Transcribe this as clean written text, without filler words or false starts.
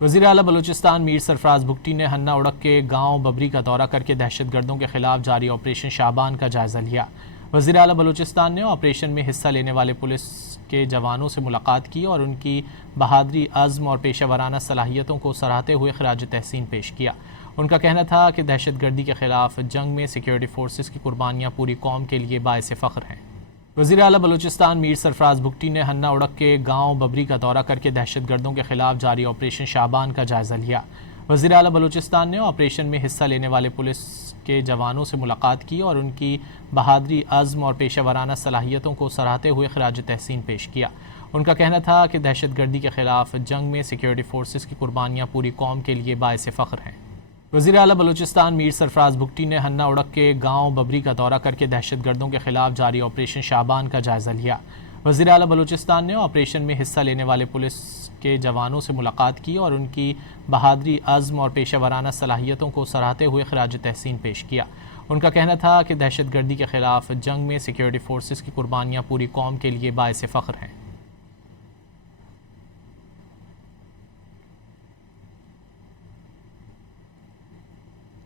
وزیر اعلیٰ بلوچستان میر سرفراز بگٹی نے ہنہ اڑک کے گاؤں ببری کا دورہ کر کے دہشت گردوں کے خلاف جاری آپریشن شعبان کا جائزہ لیا۔ وزیر اعلیٰ بلوچستان نے آپریشن میں حصہ لینے والے پولیس کے جوانوں سے ملاقات کی اور ان کی بہادری، عزم اور پیشہ ورانہ صلاحیتوں کو سراہتے ہوئے خراج تحسین پیش کیا۔ ان کا کہنا تھا کہ دہشت گردی کے خلاف جنگ میں سیکیورٹی فورسز کی قربانیاں پوری قوم کے لیے باعث فخر ہیں۔ وزیر اعلیٰ بلوچستان میر سرفراز بگٹی نے ہنہ اڑک کے گاؤں ببری کا دورہ کر کے دہشت گردوں کے خلاف جاری آپریشن شعبان کا جائزہ لیا۔ وزیر اعلیٰ بلوچستان نے آپریشن میں حصہ لینے والے پولیس کے جوانوں سے ملاقات کی اور ان کی بہادری، عزم اور پیشہ ورانہ صلاحیتوں کو سراہتے ہوئے خراج تحسین پیش کیا۔ ان کا کہنا تھا کہ دہشت گردی کے خلاف جنگ میں سیکیورٹی فورسز کی قربانیاں پوری قوم کے لیے باعث فخر ہیں۔ وزیر اعلیٰ بلوچستان میر سرفراز بگٹی نے ہنہ اڑک کے گاؤں ببری کا دورہ کر کے دہشت گردوں کے خلاف جاری آپریشن شعبان کا جائزہ لیا۔ وزیر اعلیٰ بلوچستان نے آپریشن میں حصہ لینے والے پولیس کے جوانوں سے ملاقات کی اور ان کی بہادری، عزم اور پیشہ ورانہ صلاحیتوں کو سراہتے ہوئے خراج تحسین پیش کیا۔ ان کا کہنا تھا کہ دہشت گردی کے خلاف جنگ میں سیکیورٹی فورسز کی قربانیاں پوری قوم کے لیے باعث فخر ہیں۔